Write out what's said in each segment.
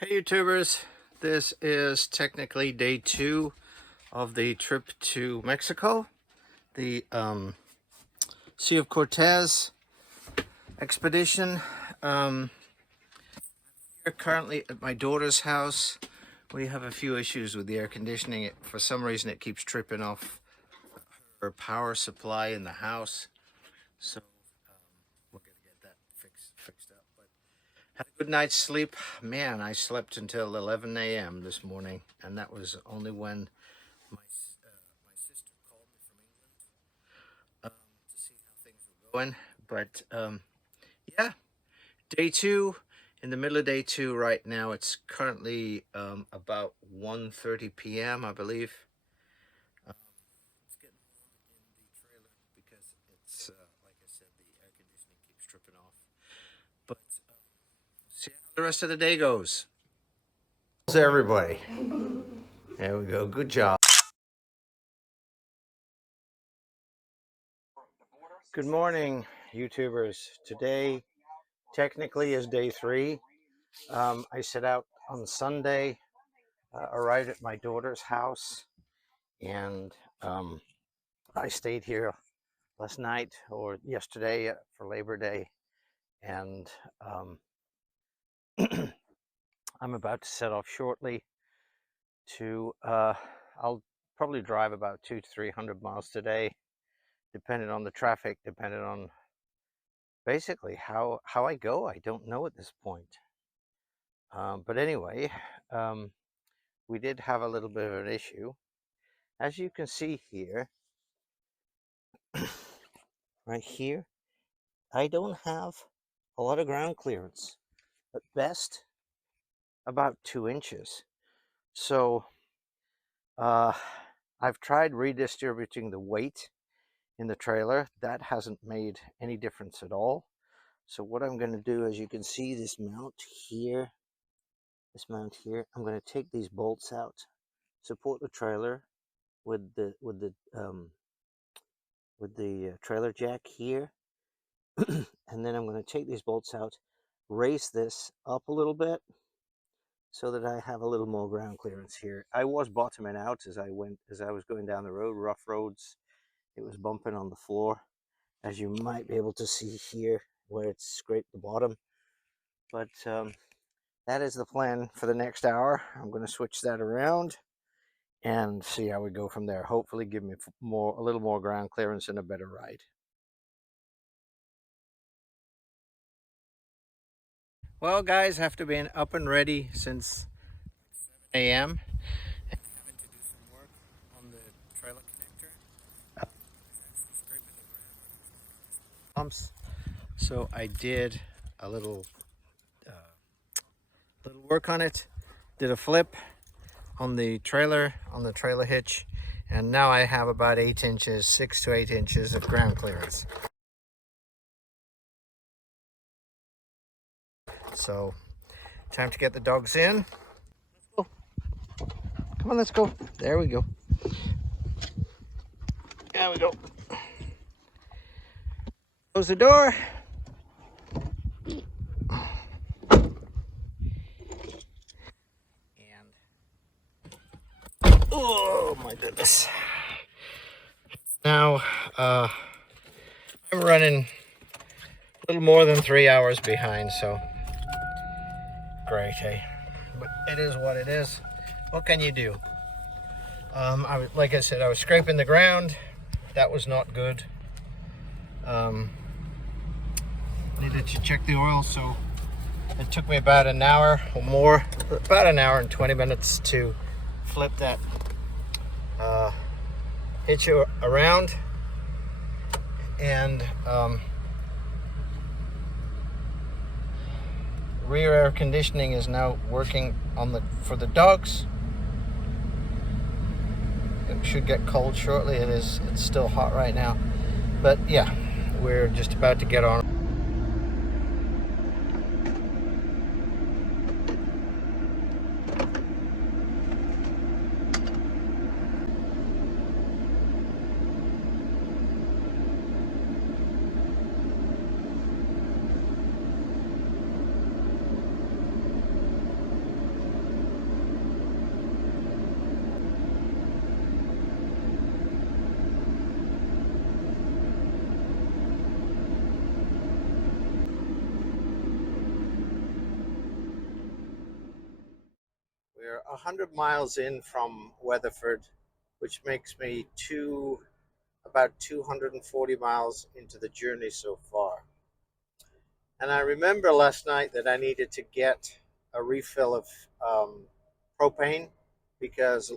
Hey YouTubers, this is technically day 2 of the trip to Mexico, the Sea of Cortez expedition. We're currently at my daughter's house. We have a few issues with the air conditioning. For some reason it keeps tripping off her power supply in the house, so we're gonna get that fixed up. But had a good night's sleep. Man, I slept until 11 a.m. this morning, and that was only when my sister called me from England to see how things were going. But yeah, day 2, in the middle of day 2 right now. It's currently about 1:30 p.m. I believe. It's getting warm in the trailer because it's like I said, the air conditioning keeps tripping off. But see how the rest of the day goes. Everybody. There we go. Good job. Good morning, YouTubers. Today technically is day 3. I set out on Sunday, arrived at my daughter's house, and I stayed here last night or yesterday for Labor Day, and I'm about to set off shortly to, I'll probably drive about 200 to 300 miles today, depending on the traffic, depending on basically how I go. I don't know at this point. But anyway, we did have a little bit of an issue. As you can see here, right here, I don't have a lot of ground clearance. At best, about 2 inches. So I've tried redistributing the weight in the trailer. That hasn't made any difference at all. So what I'm going to do, as you can see, this mount here, I'm going to take these bolts out, support the trailer with the trailer jack here, and then I'm going to take these bolts out, raise this up a little bit so that I have a little more ground clearance here. I was bottoming out as I was going down the road, rough roads. It was bumping on the floor, as you might be able to see here where it's scraped the bottom. But that is the plan for the next hour. I'm going to switch that around and see how we go from there. Hopefully give me a little more ground clearance and a better ride. Well, guys, after being up and ready since 7 a.m. and having to do some work on the trailer connector, it's actually scraping the ground. Pumps. So I did a little work on it. Did a flip on the trailer hitch, and now I have about 8 inches, 6 to 8 inches of ground clearance. So time to get the dogs in. Let's go. Come on, let's go. There we go. There we go. Close the door. And oh my goodness. Now I'm running a little more than 3 hours behind, so great, hey. But it is what it is. What can you do? Like I said, I was scraping the ground. That was not good. Needed to check the oil, so it took me about an hour or more, about an hour and 20 minutes to flip that hitch around. And rear air conditioning is now working for the dogs. It should get cold shortly. It's still hot right now, but yeah, we're just about to get on. 100 miles in from Weatherford, which makes me about 240 miles into the journey so far. And I remember last night that I needed to get a refill of propane because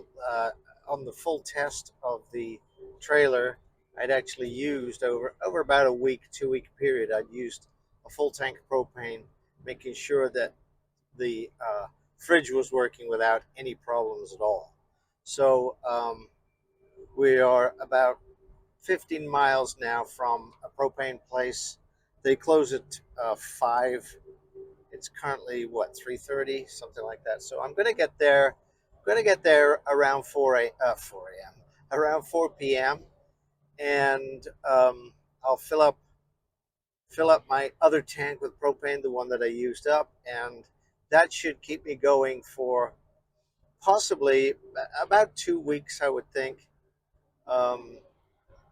on the full test of the trailer, I'd actually used over about a week, 2 week period, I'd used a full tank of propane, making sure that the fridge was working without any problems at all. So we are about 15 miles now from a propane place. They close at 5. It's currently what, 3:30, something like that. So I'm going to get there. I'm going to get there around 4 a.m. around 4 p.m. and I'll fill up my other tank with propane, the one that I used up, and that should keep me going for possibly about 2 weeks, I would think. Um,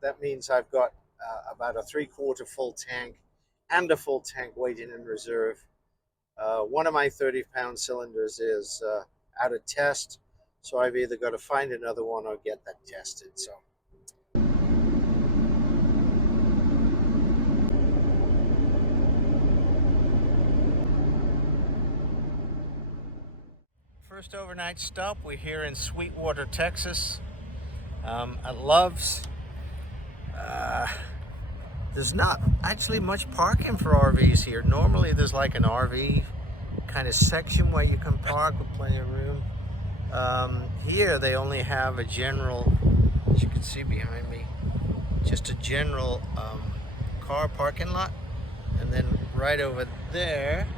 that means I've got about a three-quarter full tank and a full tank waiting in reserve. One of my 30-pound cylinders is out of test, so I've either got to find another one or get that tested. So. First overnight stop, we're here in Sweetwater, Texas. At Love's. There's not actually much parking for RVs here. Normally there's like an RV kind of section where you can park with plenty of room. Here they only have a general, as you can see behind me, just a general car parking lot. And then right over there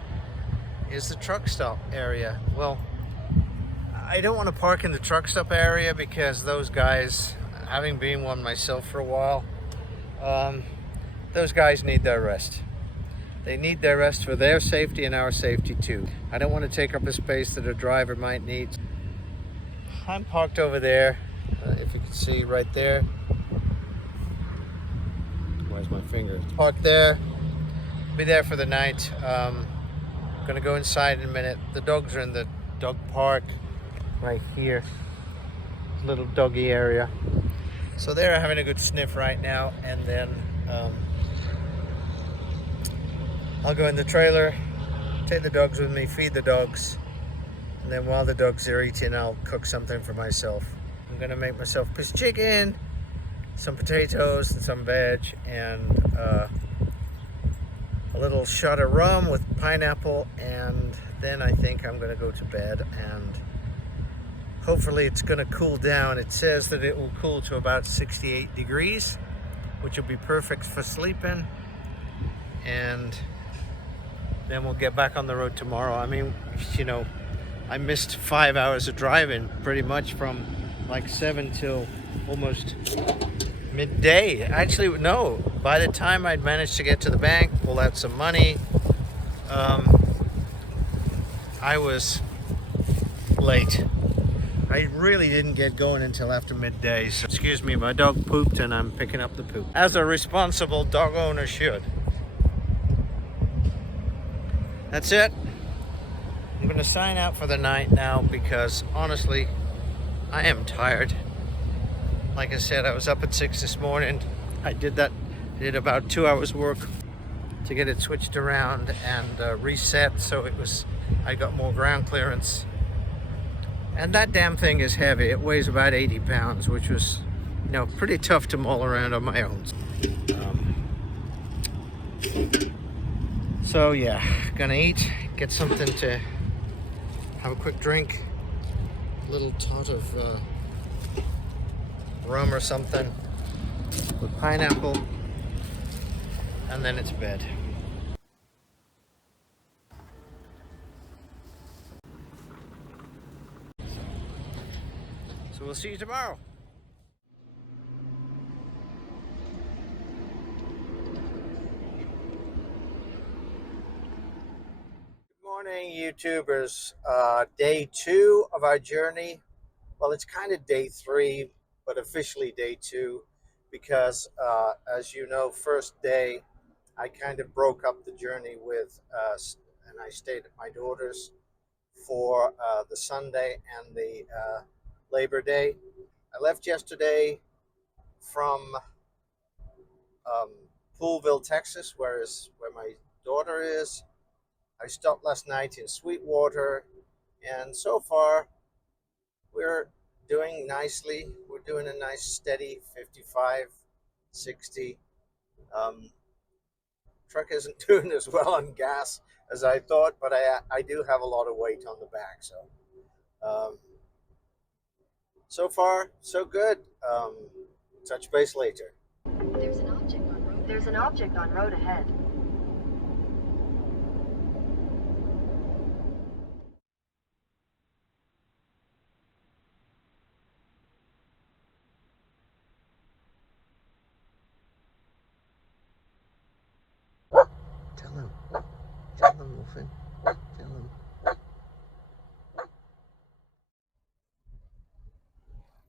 is the truck stop area. Well, I don't want to park in the truck stop area because those guys, having been one myself for a while, those guys need their rest. They need their rest for their safety and our safety too. I don't want to take up a space that a driver might need. I'm parked over there, if you can see right there. Where's my finger? Parked there. Be there for the night. Gonna go inside in a minute. The dogs are in the dog park right here. Little doggy area. So they're having a good sniff right now, and then I'll go in the trailer, take the dogs with me, feed the dogs, and then while the dogs are eating, I'll cook something for myself. I'm gonna make myself a piece of chicken, some potatoes, and some veg, and a little shot of rum with pineapple, and then I think I'm gonna go to bed, and hopefully it's gonna cool down. It says that it will cool to about 68 degrees, which will be perfect for sleeping, and then we'll get back on the road tomorrow. I mean, you know, I missed 5 hours of driving pretty much from like 7 till almost midday. Actually, no, by the time I'd managed to get to the bank, pull out some money, I was late. I really didn't get going until after midday. So, excuse me, my dog pooped and I'm picking up the poop, as a responsible dog owner should. That's it. I'm gonna sign out for the night now because honestly, I am tired. Like I said, I was up at 6 this morning. I did about 2 hours work to get it switched around and reset, so I got more ground clearance. And that damn thing is heavy. It weighs about 80 pounds, which was, you know, pretty tough to maul around on my own. So yeah, gonna eat, get something to have a quick drink, a little tot of rum or something with pineapple, and then it's bed. So we'll see you tomorrow. Good morning, YouTubers. Day 2 of our journey. Well, it's kind of day 3, but officially day 2, because as you know, first day I kind of broke up the journey with us, and I stayed at my daughter's for the Sunday and the Labor Day. I left yesterday from Poolville, Texas, where my daughter is. I stopped last night in Sweetwater, and so far we're doing nicely. We're doing a nice steady 55, 60. Truck isn't doing as well on gas as I thought, but I do have a lot of weight on the back, so so far so good. Touch base later. There's an object on road ahead. Tell him, Wolfen. Tell him.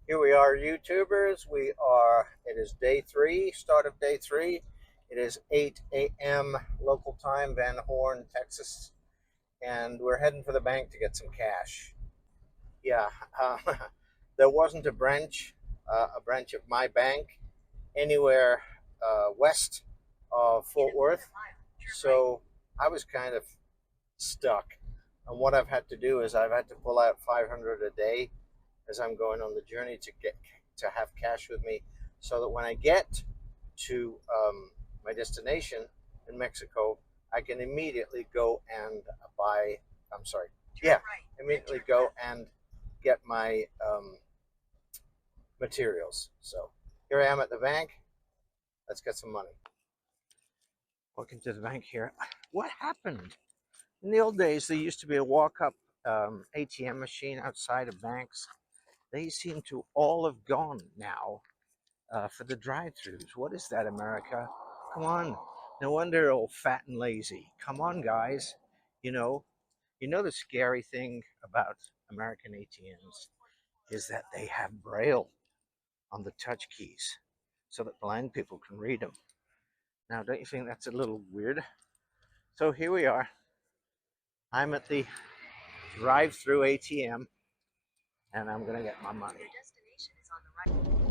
Here we are, YouTubers. It is day 3, start of day 3. It is 8 a.m. local time, Van Horn, Texas. And we're heading for the bank to get some cash. Yeah, there wasn't a branch of my bank anywhere west of Fort Worth. So I was kind of stuck. And what I've had to do is I've had to pull out $500 a day as I'm going on the journey to have cash with me, so that when I get to my destination in Mexico, I can immediately go and immediately go and get my materials. So here I am at the bank. Let's get some money. Walking to the bank here. What happened? In the old days, there used to be a walk-up ATM machine outside of banks. They seem to all have gone now for the drive-thrus. What is that, America? Come on. No wonder they're all fat and lazy. Come on, guys. You know the scary thing about American ATMs is that they have Braille on the touch keys so that blind people can read them. Now, don't you think that's a little weird? So here we are. I'm at the drive-through ATM, and I'm going to get my money. Your destination is on the right.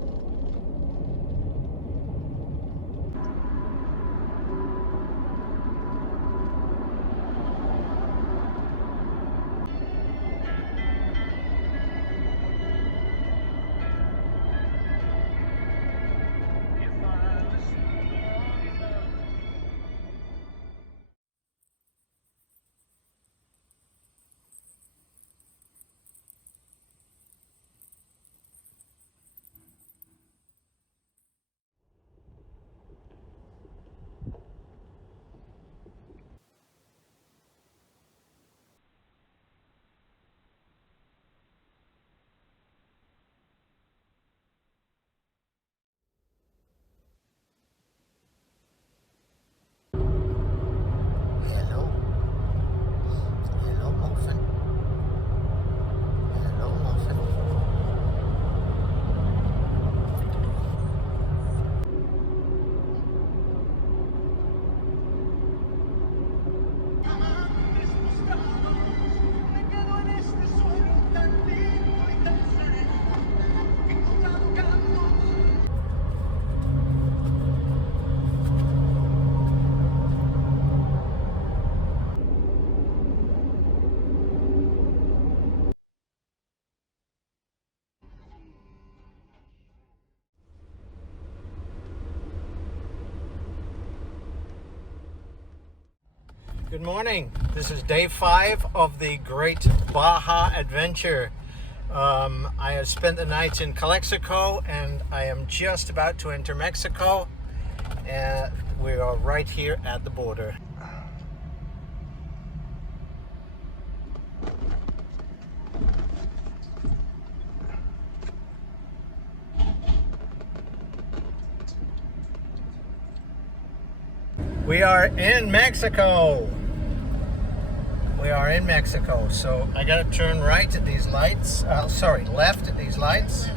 Good morning. This is day 5 of the Great Baja Adventure. I have spent the night in Calexico, and I am just about to enter Mexico. And we are right here at the border. We are in Mexico. We are in Mexico, so I gotta turn right at these lights. Left at these lights.